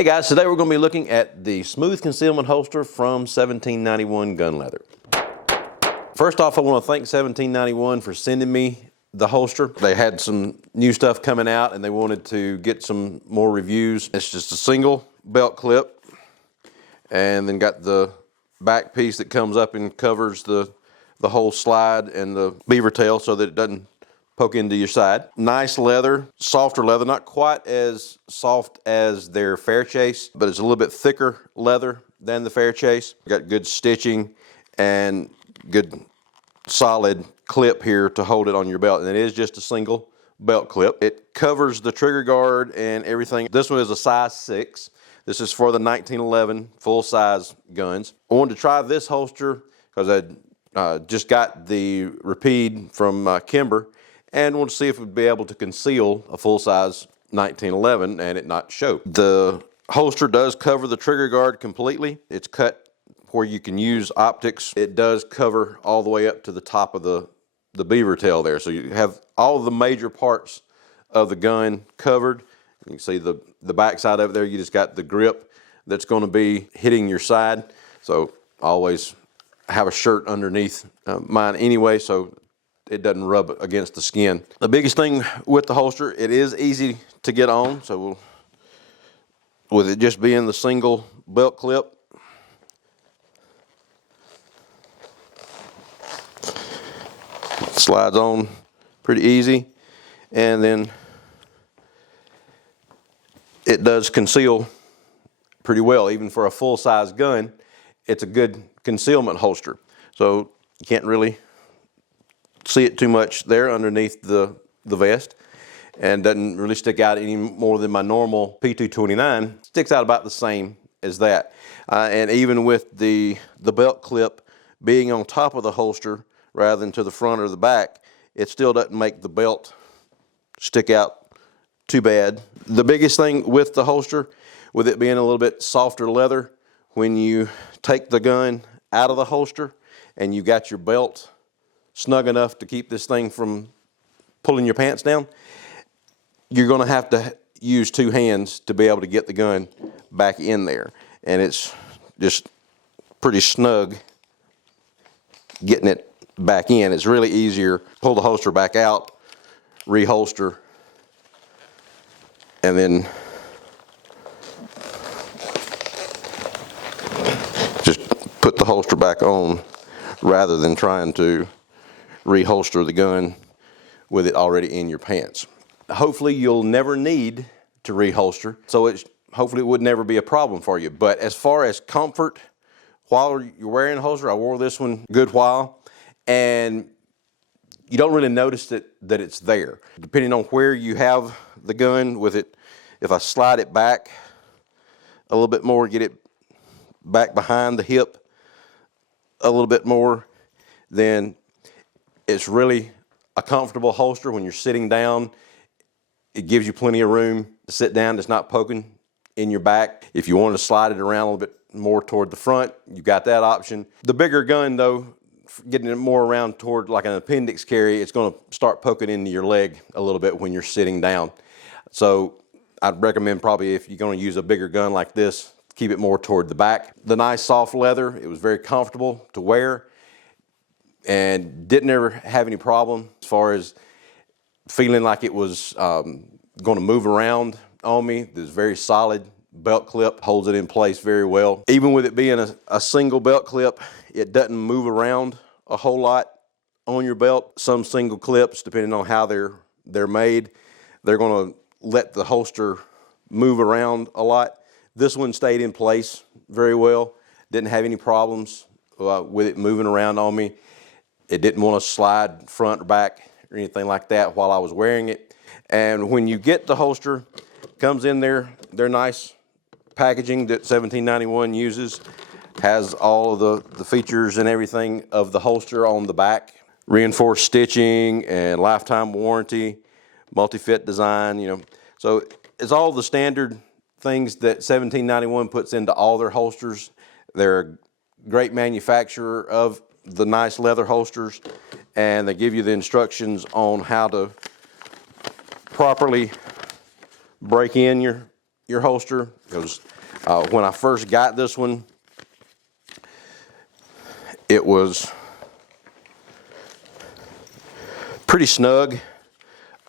Hey guys, today we're going to be looking at the smooth concealment holster from 1791 Gun Leather. First off, I want to thank 1791 for sending me the holster. They had some new stuff coming out and they wanted to get some more reviews. It's just a single belt clip and then got the back piece that comes up and covers the whole slide and the beaver tail so that it doesn't poke into your side. Nice leather, softer leather, not quite as soft as their Fair Chase, but it's a little bit thicker leather than the Fair Chase. Got good stitching and good solid clip here to hold it on your belt, and it is just a single belt clip. It covers the trigger guard and everything. This one is a size 6. This is for the 1911 full-size guns. I wanted to try this holster because I just got the Rapide from Kimber, and want to see if it would be able to conceal a full-size 1911 and it not show. The holster does cover the trigger guard completely. It's cut where you can use optics. It does cover all the way up to the top of the beaver tail there. So you have all the major parts of the gun covered. You can see the back side of it there. You just got the grip that's going to be hitting your side. So I always have a shirt underneath mine anyway, so it doesn't rub against the skin. The biggest thing with the holster, it is easy to get on. So with it just being the single belt clip, slides on pretty easy, and then it does conceal pretty well. Even for a full-size gun, it's a good concealment holster. So you can't really see it too much there underneath the vest, and doesn't really stick out any more than my normal P229. Sticks out about the same as that. And even with the belt clip being on top of the holster rather than to the front or the back, it still doesn't make the belt stick out too bad. The biggest thing with the holster, with it being a little bit softer leather, when you take the gun out of the holster and you got your belt snug enough to keep this thing from pulling your pants down, you're going to have to use 2 hands to be able to get the gun back in there. And it's just pretty snug getting it back in. It's really easier. Pull the holster back out, reholster, and then just put the holster back on rather than trying to reholster the gun with it already in your pants. Hopefully you'll never need to reholster, so hopefully it would never be a problem for you. But as far as comfort while you're wearing the holster, I wore this one a good while, and you don't really notice that it's there. Depending on where you have the gun with it, if I slide it back a little bit more, get it back behind the hip a little bit more, then it's really a comfortable holster when you're sitting down. It gives you plenty of room to sit down. It's not poking in your back. If you want to slide it around a little bit more toward the front, you've got that option. The bigger gun though, getting it more around toward like an appendix carry, it's going to start poking into your leg a little bit when you're sitting down. So I'd recommend probably if you're going to use a bigger gun like this, keep it more toward the back. The nice soft leather, it was very comfortable to wear and didn't ever have any problem as far as feeling like it was going to move around on me. This very solid belt clip holds it in place very well. Even with it being a single belt clip, it doesn't move around a whole lot on your belt. Some single clips, depending on how they're made, they're going to let the holster move around a lot. This one stayed in place very well. Didn't have any problems with it moving around on me. It didn't want to slide front or back or anything like that while I was wearing it. And when you get the holster, it comes in there, their nice packaging that 1791 uses, has all of the features and everything of the holster on the back. Reinforced stitching and lifetime warranty, multi-fit design, you know. So it's all the standard things that 1791 puts into all their holsters. They're a great manufacturer of the nice leather holsters, and they give you the instructions on how to properly break in your holster, because when I first got this one, it was pretty snug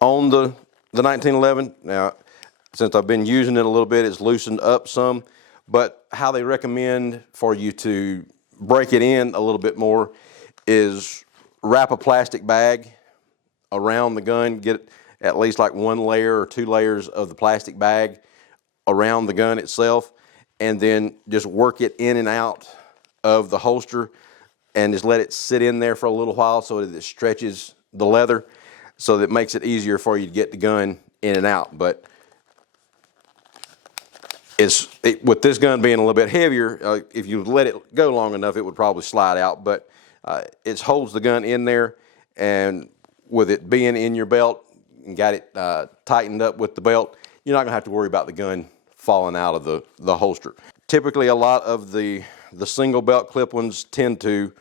on the 1911. Now, since I've been using it a little bit, it's loosened up some, but how they recommend for you to break it in a little bit more is wrap a plastic bag around the gun, get at least like 1 layer or 2 layers of the plastic bag around the gun itself, and then just work it in and out of the holster and just let it sit in there for a little while so that it stretches the leather, so that it makes it easier for you to get the gun in and out. But with this gun being a little bit heavier, if you let it go long enough, it would probably slide out, but it holds the gun in there, and with it being in your belt and got it tightened up with the belt, you're not gonna have to worry about the gun falling out of the holster. Typically, a lot of the single belt clip ones tend to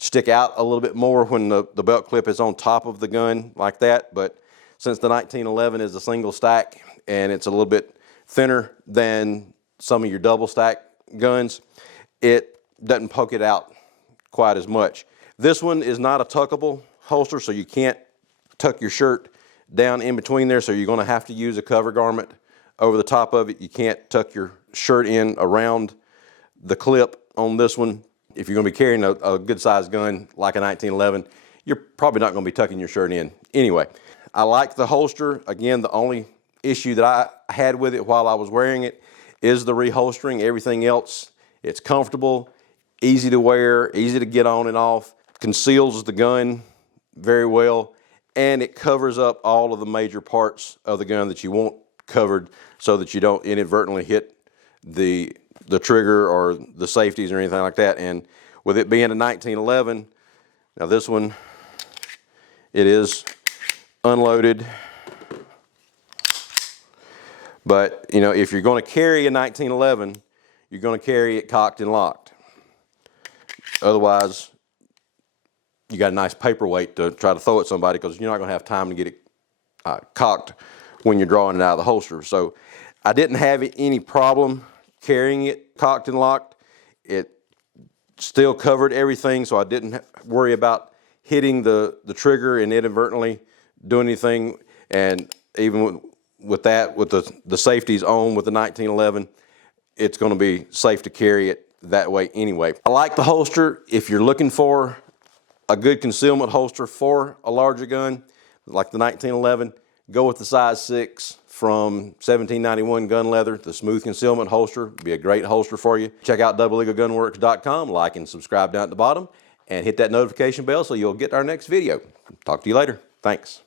stick out a little bit more when the belt clip is on top of the gun like that, but since the 1911 is a single stack and it's a little bit thinner than some of your double stack guns, it doesn't poke it out quite as much. This one is not a tuckable holster, so you can't tuck your shirt down in between there, so you're going to have to use a cover garment over the top of it. You can't tuck your shirt in around the clip on this one. If you're going to be carrying a good sized gun like a 1911, you're probably not going to be tucking your shirt in anyway. I like the holster. Again, the only issue that I had with it while I was wearing it is the reholstering. Everything else, it's comfortable, easy to wear, easy to get on and off, conceals the gun very well, and it covers up all of the major parts of the gun that you want covered so that you don't inadvertently hit the trigger or the safeties or anything like that. And with it being a 1911, now this one, it is unloaded, but you know, if you're going to carry a 1911, you're going to carry it cocked and locked. Otherwise, you got a nice paperweight to try to throw at somebody, because you're not going to have time to get it cocked when you're drawing it out of the holster. So I didn't have any problem carrying it cocked and locked. It still covered everything, so I didn't worry about hitting the trigger and inadvertently doing anything. And even with that, with the safeties on with the 1911, it's going to be safe to carry it that way anyway. I like the holster. If you're looking for a good concealment holster for a larger gun like the 1911, go with the size 6 from 1791 Gun Leather. The smooth concealment holster would be a great holster for you. Check out doubleeaglegunworks.com, like and subscribe down at the bottom, and hit that notification bell so you'll get our next video. Talk to you later. Thanks.